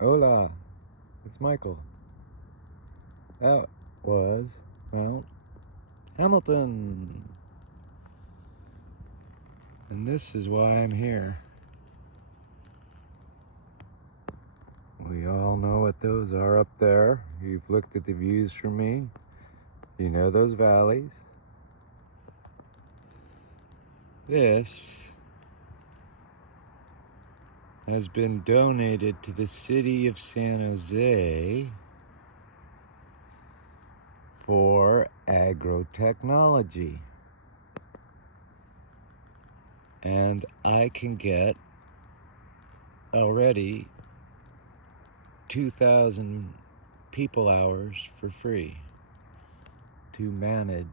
Hola, it's Michael. That was Mount Hamilton. And this is why I'm here. We all know what those are up there. You've looked at the views from me. You know those valleys. This has been donated to the city of San Jose for agrotechnology. And I can get already 2,000 people hours for free to manage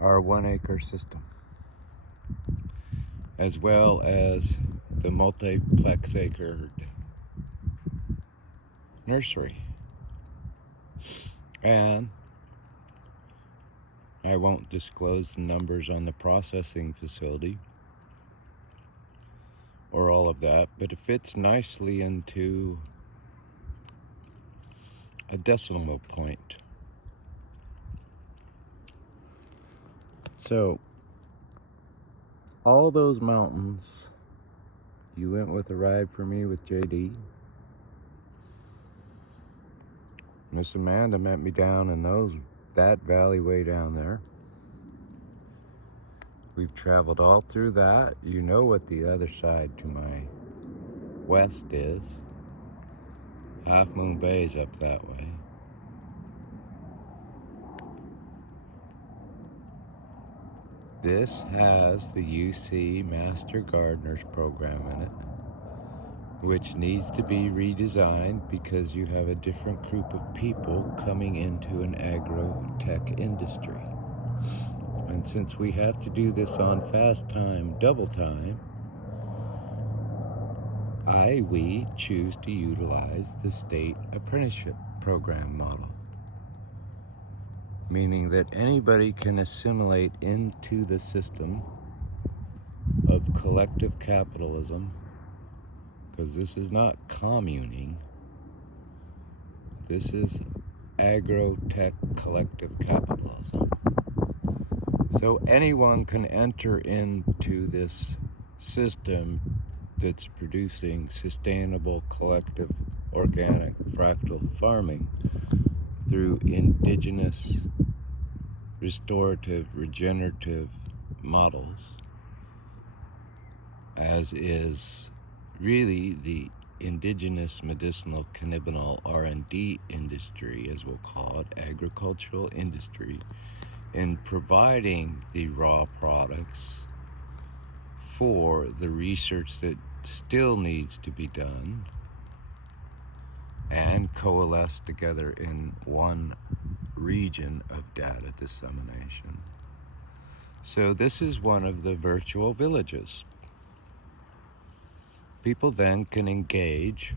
our 1 acre system, as well as the multiplex acre nursery. And I won't disclose the numbers on the processing facility or all of that, but it fits nicely into a decimal point. So, all those mountains, you went with a ride for me with JD. Miss Amanda met me down in that valley way down there. We've traveled all through that. You know what the other side to my west is. Half Moon Bay's up that way. This has the UC Master Gardeners program in it, which needs to be redesigned because you have a different group of people coming into an agro-tech industry. And since we have to do this on fast time, double time, we choose to utilize the state apprenticeship program model, meaning that anybody can assimilate into the system of collective capitalism, because this is not communing, this is agro-tech collective capitalism. So anyone can enter into this system that's producing sustainable, collective, organic, fractal farming through indigenous, restorative, regenerative models, as is really the indigenous medicinal cannabinol R&D industry, as we'll call it, agricultural industry, in providing the raw products for the research that still needs to be done and coalesce together in one region of data dissemination. So this is one of the virtual villages. People then can engage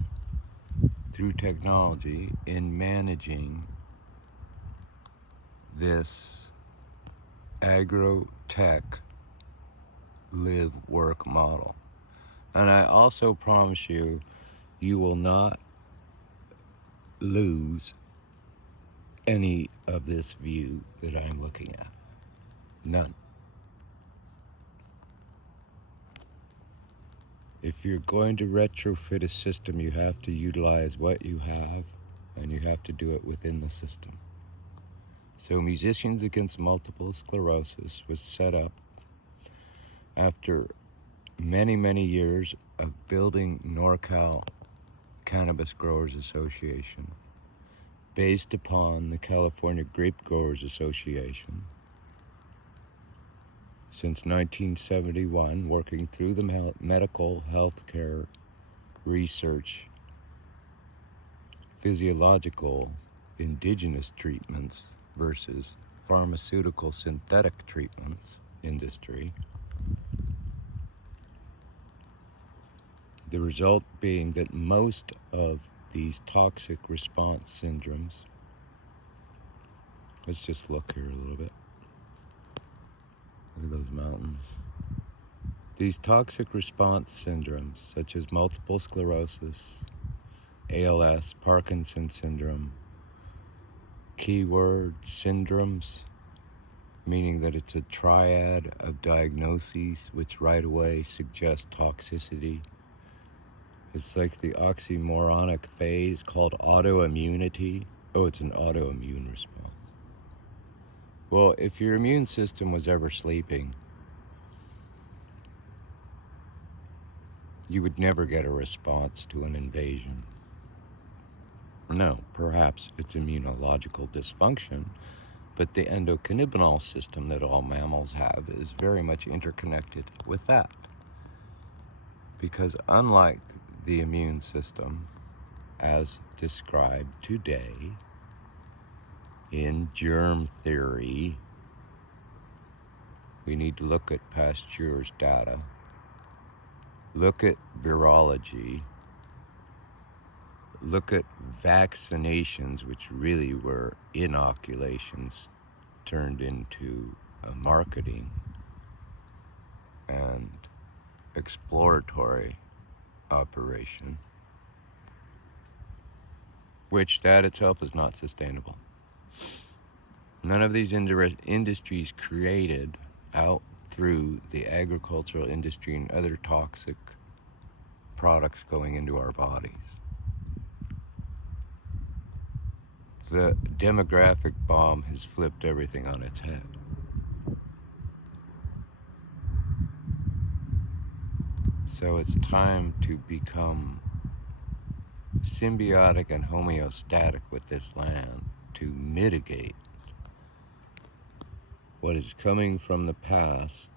through technology in managing this agro-tech live-work model. And I also promise you, you will not lose any of this view that I'm looking at. None. If you're going to retrofit a system, you have to utilize what you have, and you have to do it within the system. So Musicians Against Multiple Sclerosis was set up after many, many years of building NorCal Cannabis Growers Association, based upon the California Grape Growers Association. Since 1971, working through the medical healthcare research, physiological indigenous treatments versus pharmaceutical synthetic treatments industry. The result being that most of these toxic response syndromes, let's just look here a little bit. Look at those mountains. These toxic response syndromes, such as multiple sclerosis, ALS, Parkinson's syndrome, keyword syndromes, meaning that it's a triad of diagnoses which right away suggest toxicity. It's like the oxymoronic phase called autoimmunity. Oh, it's an autoimmune response. Well, if your immune system was ever sleeping, you would never get a response to an invasion. No, perhaps it's immunological dysfunction, but the endocannabinol system that all mammals have is very much interconnected with that. Because unlike the immune system, as described today in germ theory, we need to look at Pasteur's data, look at virology, look at vaccinations, which really were inoculations turned into a marketing and exploratory operation, which that itself is not sustainable. None of these industries created out through the agricultural industry and other toxic products going into our bodies. The demographic bomb has flipped everything on its head. So it's time to become symbiotic and homeostatic with this land to mitigate what is coming from the past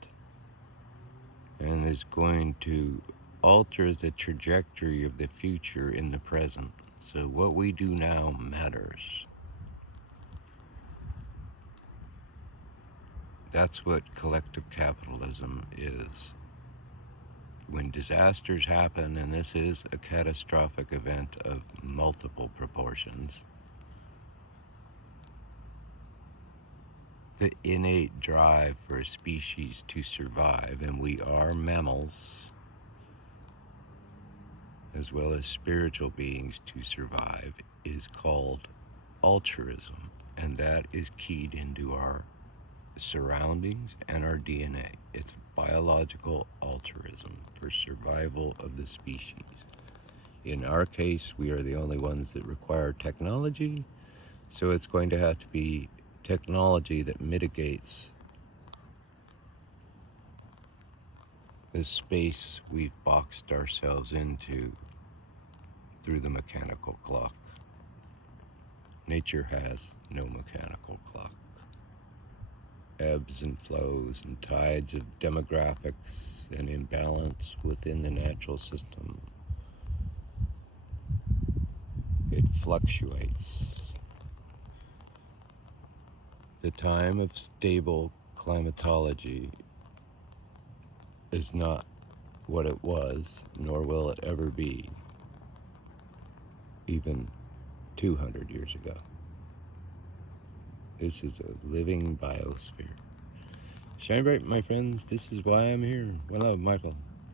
and is going to alter the trajectory of the future in the present. So what we do now matters. That's what collective capitalism is. When disasters happen, and this is a catastrophic event of multiple proportions, the innate drive for a species to survive, and we are mammals, as well as spiritual beings to survive, is called altruism, and that is keyed into our surroundings and our DNA. It's biological altruism for survival of the species. In our case, we are the only ones that require technology, so it's going to have to be technology that mitigates the space we've boxed ourselves into through the mechanical clock. Nature has no mechanical clock. Ebbs and flows and tides of demographics and imbalance within the natural system. It fluctuates. The time of stable climatology is not what it was, nor will it ever be, even 200 years ago. This is a living biosphere. Shine bright, my friends. This is why I'm here. Well, love, Michael.